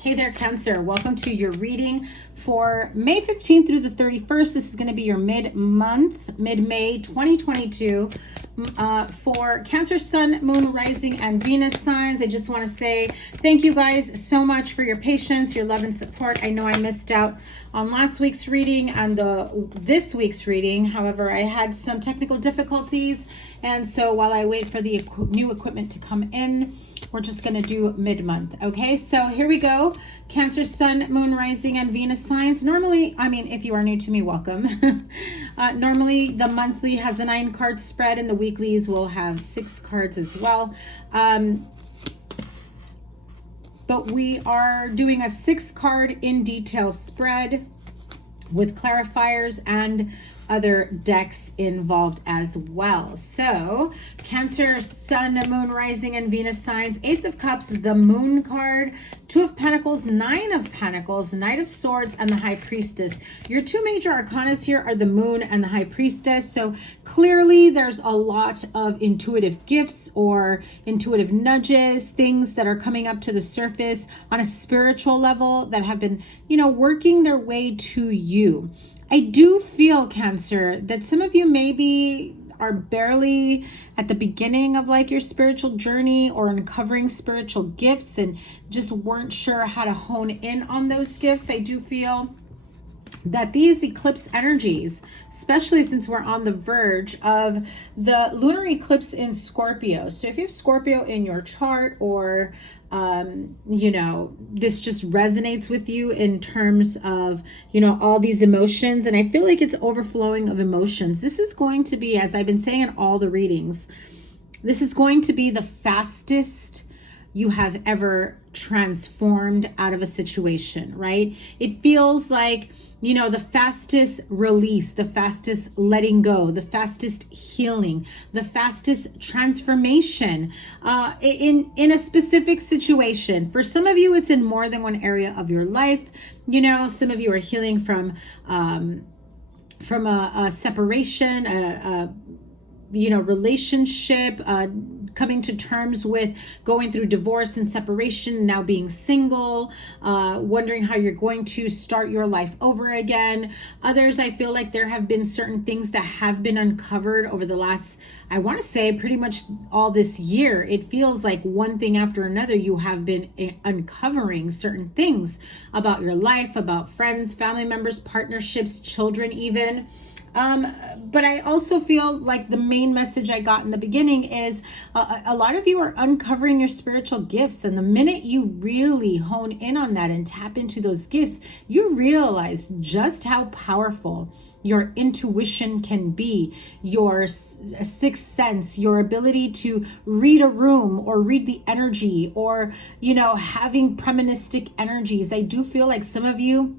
Hey there, Cancer. Welcome to your reading for May 15th through the 31st. This is going to be your mid-month, mid-May 2022 for Cancer, Sun, Moon, Rising, and Venus signs. I just want to say thank you guys so much for your patience, your love, and support. I know I missed out on last week's reading and this week's reading. However, I had some technical difficulties, and so while I wait for the new equipment to come in, we're just going to do mid-month. Okay, so here we go. Cancer, Sun, Moon, Rising, and Venus signs. Normally, I mean, if you are new to me, welcome. Normally, the monthly has a 9-card spread, and the weeklies will have 6 cards as well. But we are doing a 6-card in detail spread with clarifiers and other decks involved as well. So Cancer, Sun, Moon, Rising, and Venus signs. Ace of Cups, the Moon card, 2 of Pentacles, 9 of Pentacles, Knight of Swords, and the High Priestess. Your 2 major arcanas here are the Moon and the High Priestess. So clearly there's a lot of intuitive gifts or intuitive nudges, things that are coming up to the surface on a spiritual level that have been, working their way to you. I do feel, Cancer, that some of you maybe are barely at the beginning of like your spiritual journey or uncovering spiritual gifts and just weren't sure how to hone in on those gifts. I do feel that these eclipse energies, especially since we're on the verge of the lunar eclipse in Scorpio. So if you have Scorpio in your chart or, this just resonates with you in terms of, all these emotions. And I feel like it's overflowing of emotions. This is going to be, as I've been saying in all the readings, this is going to be the fastest you have ever transformed out of a situation, right? It feels like, the fastest release, the fastest letting go, the fastest healing, the fastest transformation in a specific situation. For some of you, it's in more than one area of your life. Some of you are healing from a separation, relationship, coming to terms with going through divorce and separation, now being single, wondering how you're going to start your life over again. Others, I feel like there have been certain things that have been uncovered over the last, I want to say pretty much all this year. It feels like one thing after another, you have been uncovering certain things about your life, about friends, family members, partnerships, children even. But I also feel like the main message I got in the beginning is a lot of you are uncovering your spiritual gifts. And the minute you really hone in on that and tap into those gifts, you realize just how powerful your intuition can be, your sixth sense, your ability to read a room or read the energy or, having premonitionistic energies. I do feel like some of you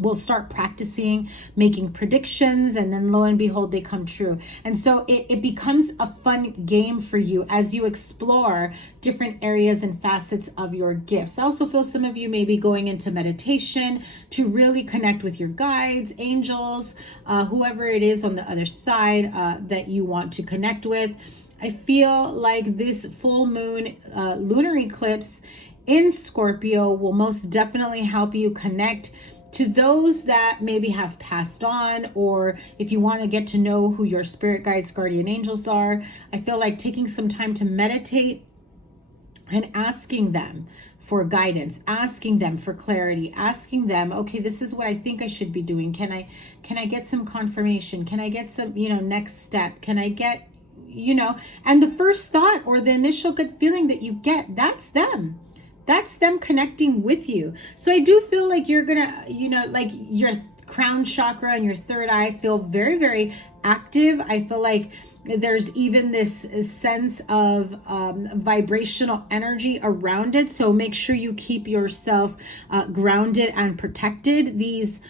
will start practicing making predictions, and then lo and behold, they come true. And so it becomes a fun game for you as you explore different areas and facets of your gifts. I also feel some of you may be going into meditation to really connect with your guides, angels, whoever it is on the other side that you want to connect with. I feel like this full moon lunar eclipse in Scorpio will most definitely help you connect to those that maybe have passed on, or if you want to get to know who your spirit guides, guardian angels are. I feel like taking some time to meditate and asking them for guidance, asking them for clarity, asking them, okay, this is what I think I should be doing. Can I get some confirmation? Can I get some, next step? Can I get, and the first thought or the initial gut feeling that you get, that's them. That's them connecting with you. So I do feel like you're gonna, like your crown chakra and your third eye feel very, very active. I feel like there's even this sense of vibrational energy around it. So make sure you keep yourself grounded and protected. These,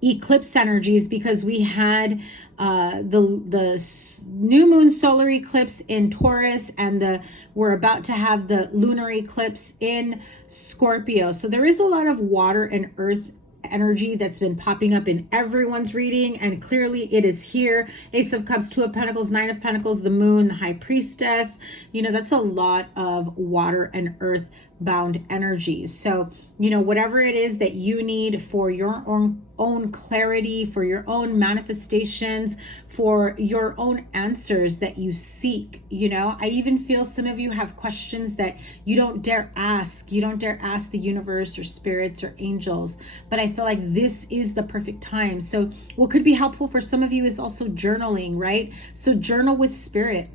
eclipse energies, because we had the new moon solar eclipse in Taurus, and we're about to have the lunar eclipse in Scorpio. So there is a lot of water and earth energy that's been popping up in everyone's reading, and clearly it is here. Ace of Cups, Two of Pentacles, Nine of Pentacles, the Moon, the High Priestess. You know, that's a lot of water and earth bound energies. So, you know, whatever it is that you need for your own clarity, for your own manifestations, for your own answers that you seek, you know, I even feel some of you have questions that you don't dare ask. You don't dare ask the universe or spirits or angels, but I feel like this is the perfect time. So what could be helpful for some of you is also journaling, right? So journal with spirit.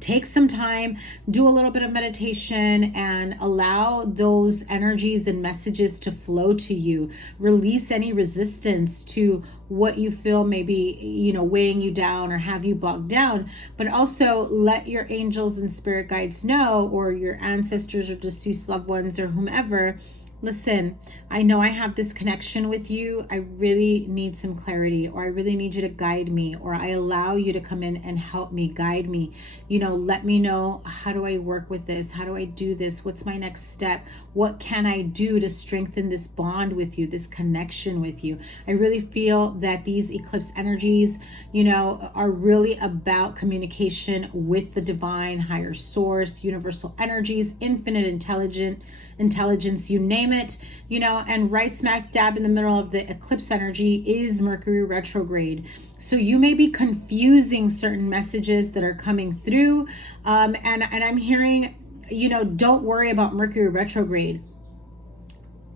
Take some time, do a little bit of meditation, and allow those energies and messages to flow to you. Release any resistance to what you feel maybe, you know, weighing you down or have you bogged down, but also let your angels and spirit guides know, or your ancestors or deceased loved ones or whomever, listen, I know I have this connection with you. I really need some clarity, or I really need you to guide me, or I allow you to come in and help me, guide me. You know, let me know, how do I work with this? How do I do this? What's my next step? What can I do to strengthen this bond with you, this connection with you? I really feel that these eclipse energies, you know, are really about communication with the divine, higher source, universal energies, infinite intelligence, you name it, you know. And right smack dab in the middle of the eclipse energy is Mercury retrograde. So you may be confusing certain messages that are coming through, and I'm hearing, you know, don't worry about Mercury retrograde.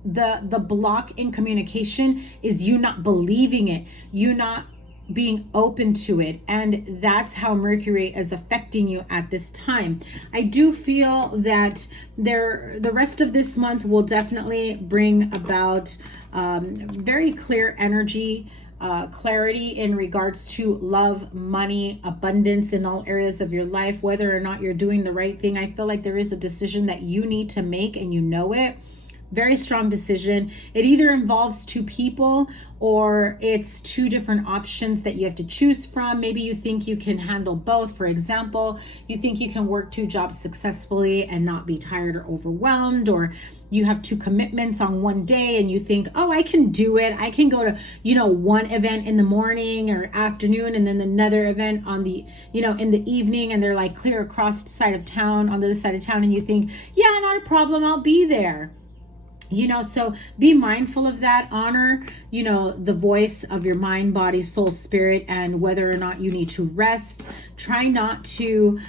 The block in communication is you not believing it, you not being open to it, and that's how Mercury is affecting you at this time. I do feel that the rest of this month will definitely bring about very clear energy, clarity in regards to love, money, abundance in all areas of your life, whether or not you're doing the right thing. I feel like there is a decision that you need to make, and you know it. Very strong decision. It either involves two people, or it's two different options that you have to choose from. Maybe you think you can handle both. For example, you think you can work two jobs successfully and not be tired or overwhelmed, or you have two commitments on one day and you think, oh, I can do it. I can go to, you know, one event in the morning or afternoon, and then another event on the, you know, in the evening, and they're like clear across the side of town, on the other side of town, and you think, yeah, not a problem, I'll be there. You know, so be mindful of that. Honor, you know, the voice of your mind, body, soul, spirit, and whether or not you need to rest. Try not to,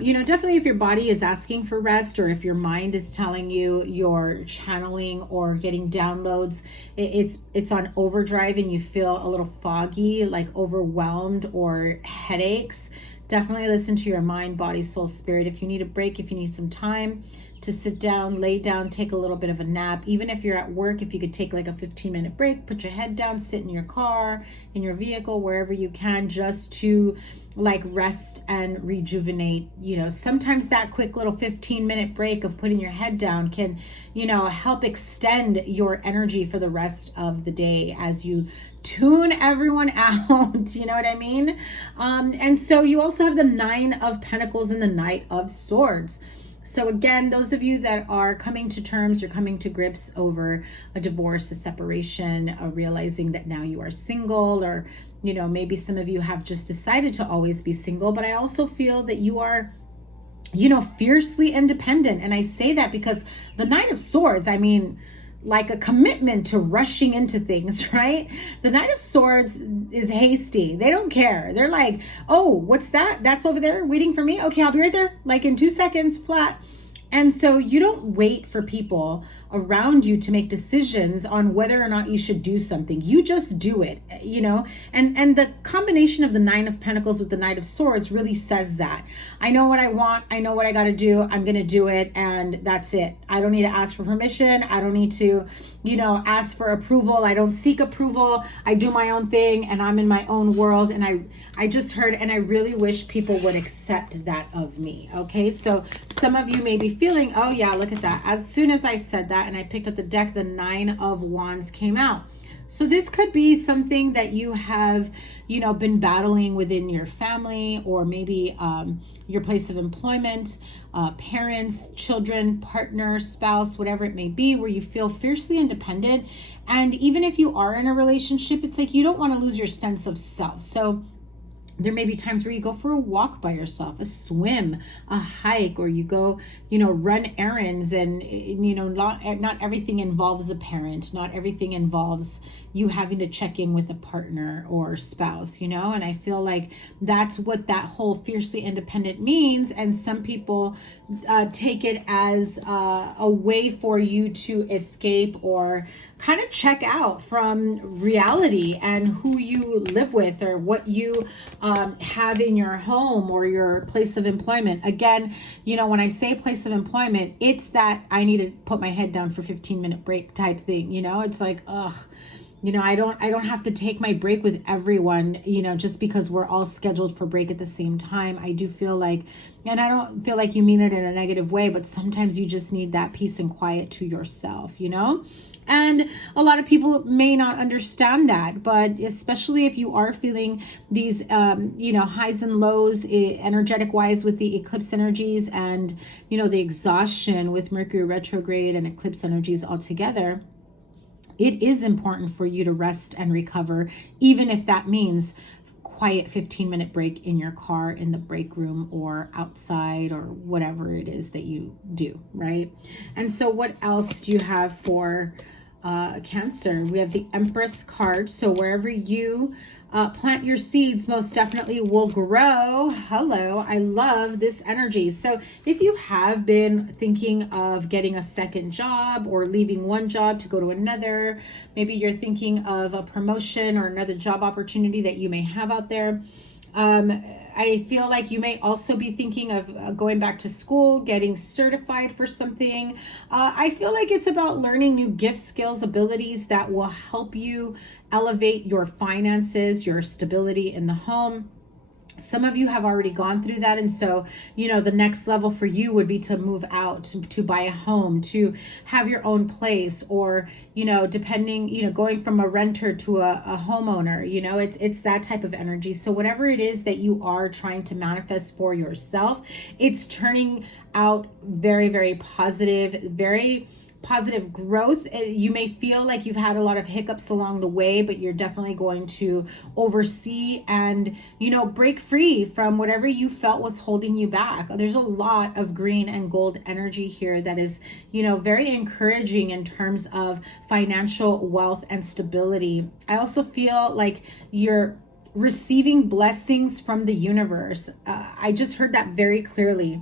you know, definitely if your body is asking for rest, or if your mind is telling you you're channeling or getting downloads, it's on overdrive and you feel a little foggy, like overwhelmed or headaches. Definitely listen to your mind, body, soul, spirit. If you need a break, if you need some time to sit down, lay down, take a little bit of a nap. Even if you're at work, if you could take like a 15-minute break, put your head down, sit in your car, in your vehicle, wherever you can, just to like rest and rejuvenate. You know, sometimes that quick little 15-minute break of putting your head down can, you know, help extend your energy for the rest of the day as you tune everyone out. You know what I mean? And so you also have the Nine of Pentacles and the Knight of Swords. So again, those of you that are coming to terms or coming to grips over a divorce, a separation, realizing that now you are single, or, you know, maybe some of you have just decided to always be single, but I also feel that you are, you know, fiercely independent. And I say that because the Nine of Swords, I mean, like a commitment to rushing into things, right? The Knight of Swords is hasty. They don't care. They're like, oh, what's that? That's over there waiting for me. Okay, I'll be right there. Like in 2 seconds flat. And so you don't wait for people around you to make decisions on whether or not you should do something. You just do it, you know? And the combination of the Nine of Pentacles with the Knight of Swords really says that. I know what I want. I know what I got to do. I'm going to do it. And that's it. I don't need to ask for permission. I don't need to, you know, ask for approval. I don't seek approval. I do my own thing, and I'm in my own world. And I just heard, and I really wish people would accept that of me. Okay. So some of you may be feeling, oh yeah, look at that. As soon as I said that and I picked up the deck, the Nine of Wands came out. So this could be something that you have, you know, been battling within your family, or maybe your place of employment, parents, children, partner, spouse, whatever it may be, where you feel fiercely independent. And even if you are in a relationship, it's like you don't want to lose your sense of self. So there may be times where you go for a walk by yourself, a swim, a hike, or you go, you know, run errands. And, you know, not everything involves a parent. Not everything involves you having to check in with a partner or spouse, you know? And I feel like that's what that whole fiercely independent means. And some people take it as a way for you to escape or kind of check out from reality and who you live with, or what you have in your home or your place of employment. Again, you know, when I say place of employment, it's that I need to put my head down for 15-minute break type thing. You know, it's like, ugh, you know, I don't have to take my break with everyone, you know, just because we're all scheduled for break at the same time. I do feel like, and I don't feel like you mean it in a negative way, but sometimes you just need that peace and quiet to yourself, you know? And a lot of people may not understand that, but especially if you are feeling these, you know, highs and lows, energetic wise, with the eclipse energies, and, you know, the exhaustion with Mercury retrograde and eclipse energies all together, it is important for you to rest and recover, even if that means quiet 15-minute break in your car, in the break room, or outside, or whatever it is that you do, right? And so what else do you have for Cancer? We have the Empress card. So wherever you plant your seeds, most definitely will grow. Hello, I love this energy. So if you have been thinking of getting a second job, or leaving one job to go to another, maybe you're thinking of a promotion or another job opportunity that you may have out there. I feel like you may also be thinking of going back to school, getting certified for something. I feel like it's about learning new gifts, skills, abilities that will help you elevate your finances, your stability in the home. Some of you have already gone through that. And so, you know, the next level for you would be to move out, to buy a home, to have your own place, or, you know, depending, you know, going from a renter to a homeowner, you know, it's that type of energy. So whatever it is that you are trying to manifest for yourself, it's turning out very, very positive, very positive growth. You may feel like you've had a lot of hiccups along the way, but you're definitely going to oversee and, you know, break free from whatever you felt was holding you back. There's a lot of green and gold energy here that is, you know, very encouraging in terms of financial wealth and stability. I also feel like you're receiving blessings from the universe. I just heard that very clearly.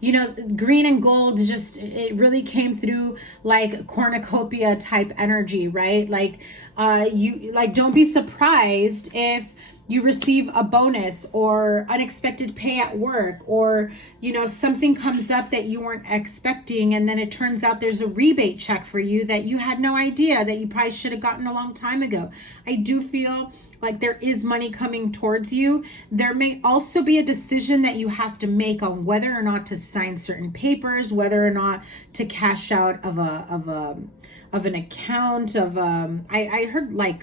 You know, green and gold, just, it really came through like cornucopia type energy, right? Like, don't be surprised if you receive a bonus or unexpected pay at work, or, you know, something comes up that you weren't expecting, and then it turns out there's a rebate check for you that you had no idea that you probably should have gotten a long time ago. I do feel like there is money coming towards you. There may also be a decision that you have to make on whether or not to sign certain papers, whether or not to cash out of an account of I heard like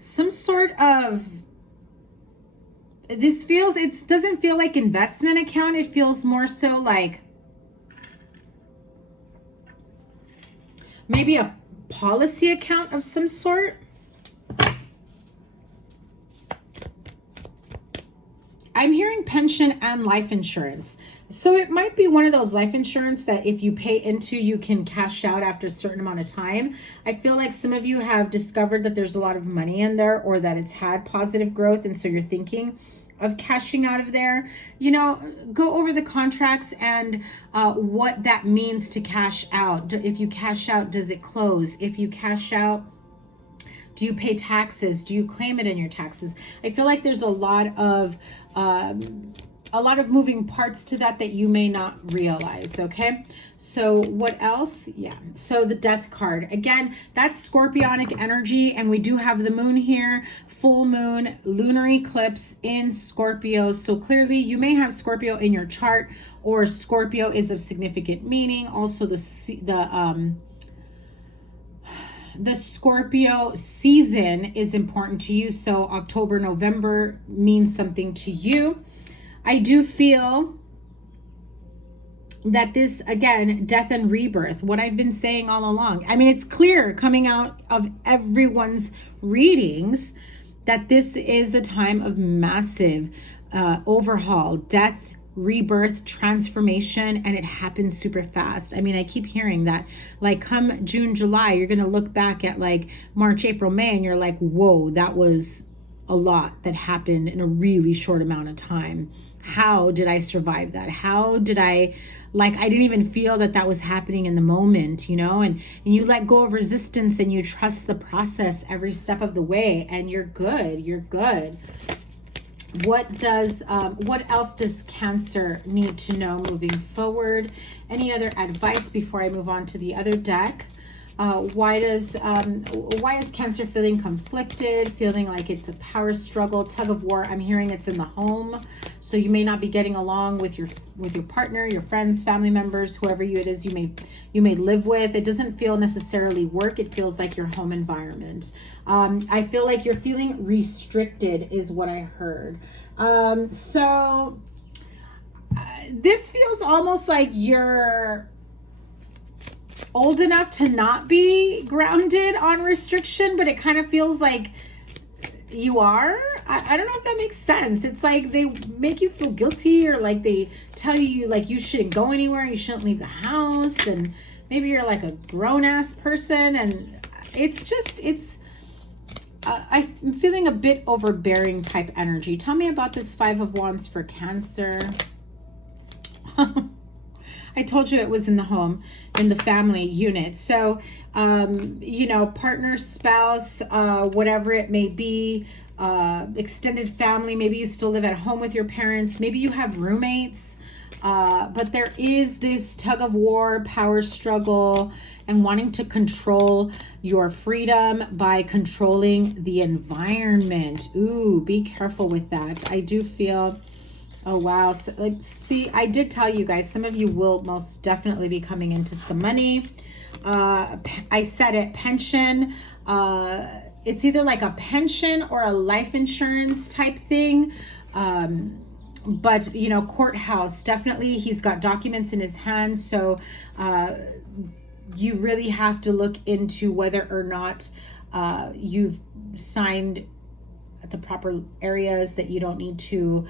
some sort of, this feels, it doesn't feel like investment account. It feels more so like maybe a policy account of some sort. I'm hearing pension and life insurance. So it might be one of those life insurance that if you pay into, you can cash out after a certain amount of time. I feel like some of you have discovered that there's a lot of money in there, or that it's had positive growth, and so you're thinking of cashing out of there. You know, go over the contracts and what that means to cash out. If you cash out, does it close? If you cash out, do you pay taxes? Do you claim it in your taxes? I feel like there's a lot of moving parts to that you may not realize, okay? So what else? Yeah, so the Death card. Again, that's Scorpionic energy, and we do have the moon here, full moon, lunar eclipse in Scorpio. So clearly you may have Scorpio in your chart, or Scorpio is of significant meaning. Also the Scorpio season is important to you. So October, November means something to you. I do feel that this, again, death and rebirth, what I've been saying all along. I mean, it's clear coming out of everyone's readings that this is a time of massive overhaul, death, rebirth, transformation, and it happens super fast. I mean, I keep hearing that, like, come June, July, you're going to look back at like March, April, May, and you're like, whoa, that was a lot that happened in a really short amount of time. How did I survive that? How did I, like, I didn't even feel that that was happening in the moment, you know, and you let go of resistance and you trust the process every step of the way, and you're good. You're good. What else does Cancer need to know moving forward? Any other advice before I move on to the other deck? Why is Cancer feeling conflicted, feeling like it's a power struggle, tug of war? I'm hearing it's in the home, so you may not be getting along with your partner, your friends, family members, whoever it is you may live with. It doesn't feel necessarily work. It feels like your home environment. I feel like you're feeling restricted is what I heard. This feels almost like you're old enough to not be grounded on restriction, but it kind of feels like you are. I don't know if that makes sense. It's like they make you feel guilty, or like they tell you like you shouldn't go anywhere, you shouldn't leave the house, and maybe you're like a grown-ass person, and I'm feeling a bit overbearing type energy. Tell me about this Five of Wands for Cancer. I told you it was in the home, in the family unit. So, you know, partner, spouse, whatever it may be, extended family. Maybe you still live at home with your parents. Maybe you have roommates. But there is this tug of war, power struggle, and wanting to control your freedom by controlling the environment. Ooh, be careful with that. I do feel... Oh, wow. So, like, see, I did tell you guys, some of you will most definitely be coming into some money. I said it, pension. It's either like a pension or a life insurance type thing. But, you know, courthouse, definitely. He's got documents in his hands. So you really have to look into whether or not you've signed the proper areas, that you don't need to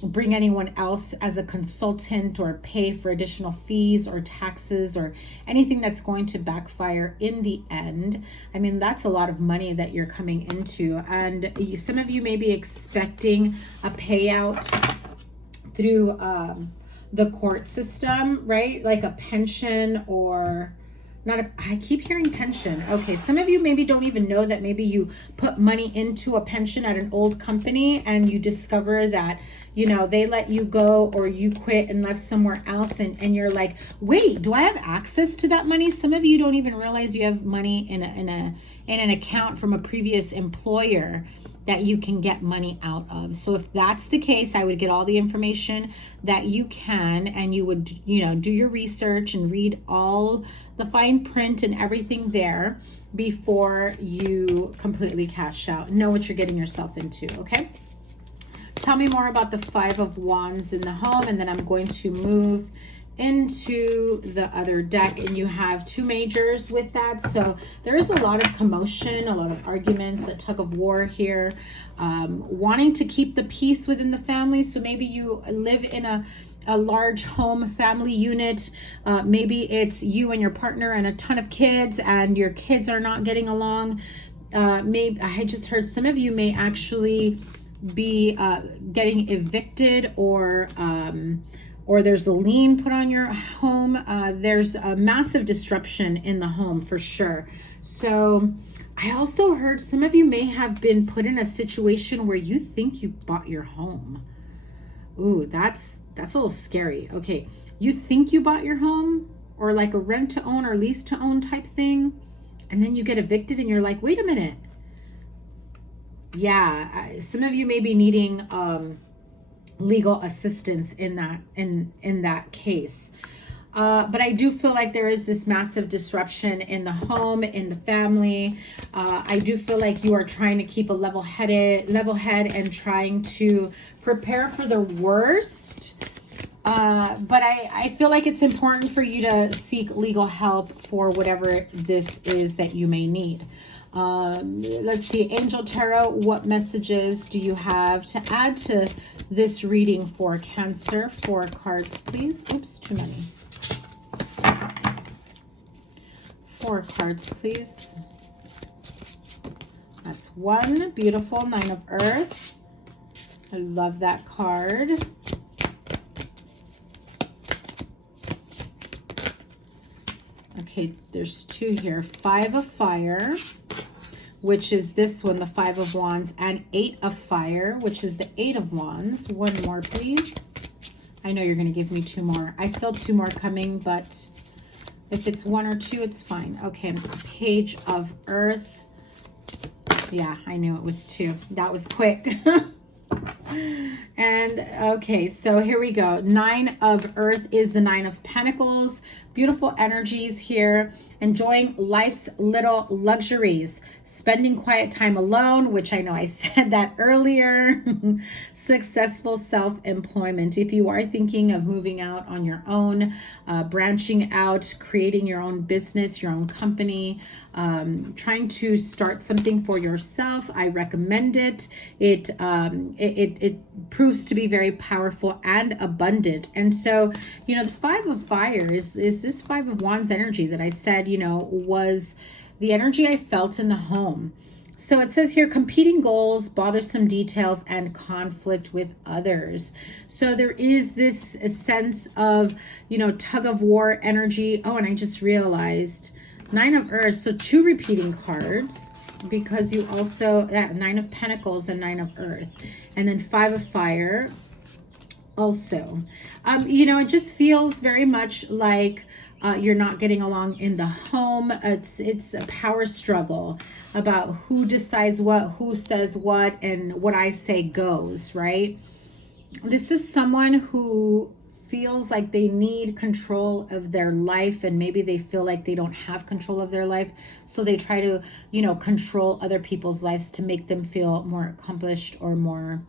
bring anyone else as a consultant or pay for additional fees or taxes or anything that's going to backfire in the end. I mean, that's a lot of money that you're coming into, and some of you may be expecting a payout through the court system, right? Like a pension, or I keep hearing pension. Okay, some of you maybe don't even know that maybe you put money into a pension at an old company and you discover that, you know, they let you go or you quit and left somewhere else, and you're like, wait, do I have access to that money? Some of you don't even realize you have money in an account from a previous employer that you can get money out of. So if that's the case, I would get all the information that you can, and you would, you know, do your research and read all the fine print and everything there before you completely cash out. Know what you're getting yourself into, okay? Tell me more about the Five of Wands in the home, and then I'm going to move into the other deck, and you have two majors with that. So there is a lot of commotion, a lot of arguments, a tug of war here, wanting to keep the peace within the family. So maybe you live in a large home family unit. Maybe it's you and your partner and a ton of kids, and your kids are not getting along. Maybe I just heard some of you may actually be getting evicted, or there's a lien put on your home. There's a massive disruption in the home for sure. So I also heard some of you may have been put in a situation where you think you bought your home. Ooh, that's a little scary. Okay, you think you bought your home, or like a rent to own or lease to own type thing, and then you get evicted and you're like, wait a minute. Yeah, some of you may be needing legal assistance in that case. But I do feel like there is this massive disruption in the home, in the family. I do feel like you are trying to keep a level head and trying to prepare for the worst. But I feel like it's important for you to seek legal help for whatever this is that you may need. Let's see, Angel Tarot, what messages do you have to add to this reading for Cancer? 4 cards, please. Oops, too many. 4 cards, please. That's 1. Beautiful. 9 of Earth. I love that card. Okay, there's 2 here. 5 of Fire, which is this one, the 5 of Wands, and 8 of Fire, which is the 8 of Wands. 1 more, please. I know you're going to give me 2 more. I feel 2 more coming, but if it's 1 or 2, it's fine. Okay, Page of Earth. Yeah, I knew it was 2. That was quick. And okay, so here we go. 9 of Earth is the 9 of Pentacles. Beautiful energies here. Enjoying life's little luxuries. Spending quiet time alone, which I know I said that earlier. Successful self-employment. If you are thinking of moving out on your own, branching out, creating your own business, your own company, trying to start something for yourself, I recommend it. It proves to be very powerful and abundant. And so, you know, the 5 of Fire is this 5 of Wands energy that I said, you know, was the energy I felt in the home. So it says here, competing goals, bothersome details, and conflict with others. So there is this sense of, you know, tug of war energy. Oh, and I just realized 9 of Earth. So 2 repeating cards, because you also, 9 of Pentacles and 9 of Earth. And then 5 of Fire also. You know, it just feels very much like you're not getting along in the home. It's a power struggle about who decides what, who says what, and what I say goes, right? This is someone who feels like they need control of their life, and maybe they feel like they don't have control of their life, so they try to, you know, control other people's lives to make them feel more accomplished or more,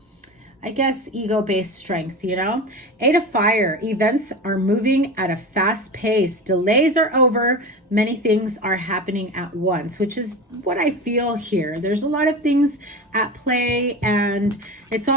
I guess, ego-based strength, you know? 8 of Fire, events are moving at a fast pace. Delays are over. Many things are happening at once, which is what I feel here. There's a lot of things at play, and it's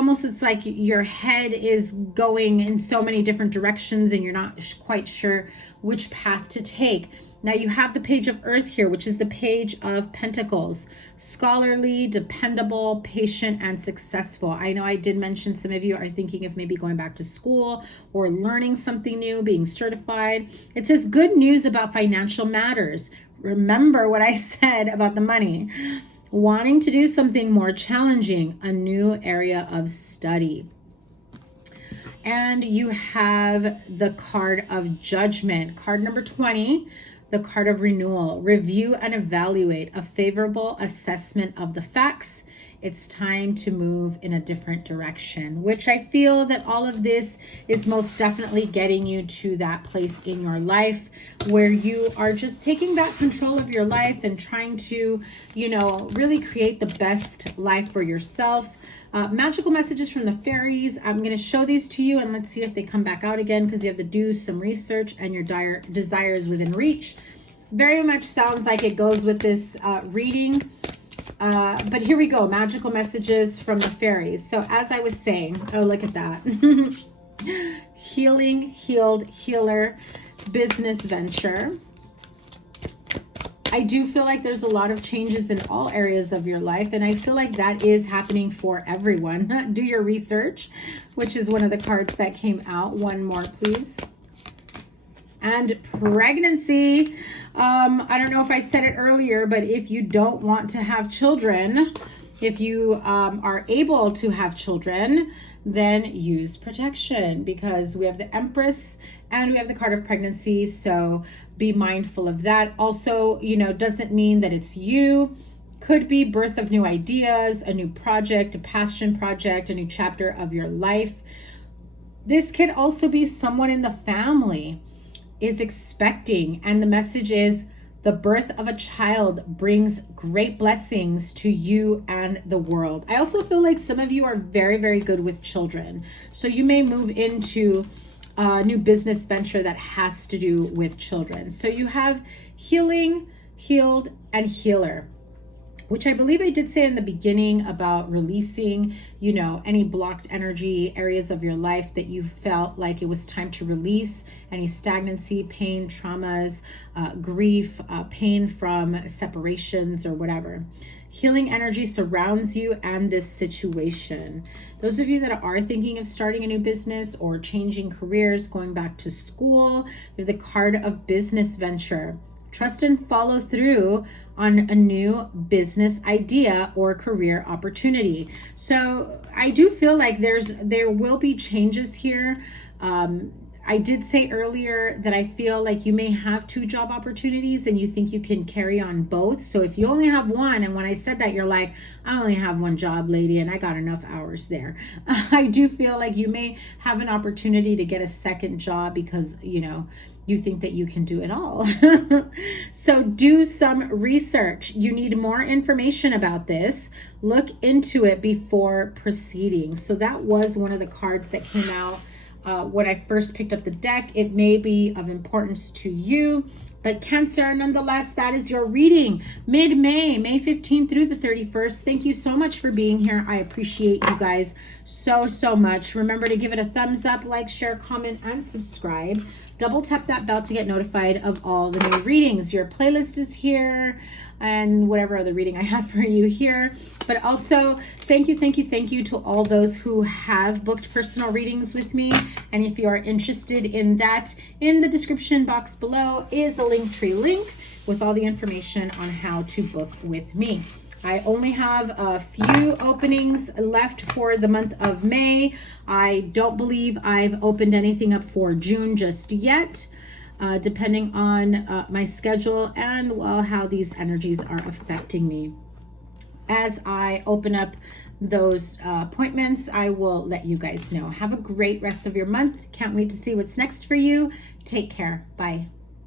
like your head is going in so many different directions and you're not quite sure which path to take. Now you have the Page of Earth here, which is the Page of Pentacles. Scholarly, dependable, patient, and successful. I know I did mention some of you are thinking of maybe going back to school or learning something new, being certified. It says good news about financial matters. Remember what I said about the money. Wanting to do something more challenging, a new area of study. And you have the card of Judgment, card number 20. The card of renewal. Review and evaluate a favorable assessment of the facts. It's time to move in a different direction, which I feel that all of this is most definitely getting you to that place in your life where you are just taking back control of your life and trying to, you know, really create the best life for yourself. Magical messages from the fairies. I'm going to show these to you and let's see if they come back out again, because you have to do some research and your desire is within reach. Very much sounds like it goes with this reading. But here we go. Magical messages from the fairies. So as I was saying, oh, look at that. Healing, healed, healer, business venture. I do feel like there's a lot of changes in all areas of your life, and I feel like that is happening for everyone. Do your research, which is one of the cards that came out. 1 more, please. And pregnancy. I don't know if I said it earlier, but if you don't want to have children, if you are able to have children, then use protection, because we have the Empress and we have the card of pregnancy. So be mindful of that. Also, you know, doesn't mean that it's you. Could be birth of new ideas, a new project, a passion project, a new chapter of your life. This could also be someone in the family. is expecting, and the message is the birth of a child brings great blessings to you and the world. I also feel like some of you are very, very good with children. So you may move into a new business venture that has to do with children. So you have healing, healed, and healer, which I believe I did say in the beginning about releasing, you know, any blocked energy areas of your life that you felt like it was time to release, any stagnancy, pain, traumas, grief, pain from separations or whatever. Healing energy surrounds you and this situation. Those of you that are thinking of starting a new business or changing careers, going back to school, we have the card of business venture. Trust and follow through on a new business idea or career opportunity. So I do feel like there will be changes here. I did say earlier that I feel like you may have 2 job opportunities and you think you can carry on both. So if you only have one, and when I said that, you're like, I only have 1 job, lady, and I got enough hours there. I do feel like you may have an opportunity to get a second job because, you know, you think that you can do it all. So do some research. You need more information about this. Look into it before proceeding. So that was one of the cards that came out when I first picked up the deck. It may be of importance to you, but Cancer, nonetheless, that is your reading. Mid-May, May 15th through the 31st. Thank you so much for being here. I appreciate you guys so, so much. Remember to give it a thumbs up, like, share, comment, and subscribe. Double tap that bell to get notified of all the new readings. Your playlist is here and whatever other reading I have for you here. But also, thank you to all those who have booked personal readings with me. And if you are interested in that, in the description box below is a Linktree link with all the information on how to book with me. I only have a few openings left for the month of May. I don't believe I've opened anything up for June just yet, depending on my schedule and, well, how these energies are affecting me. As I open up those appointments, I will let you guys know. Have a great rest of your month. Can't wait to see what's next for you. Take care. Bye.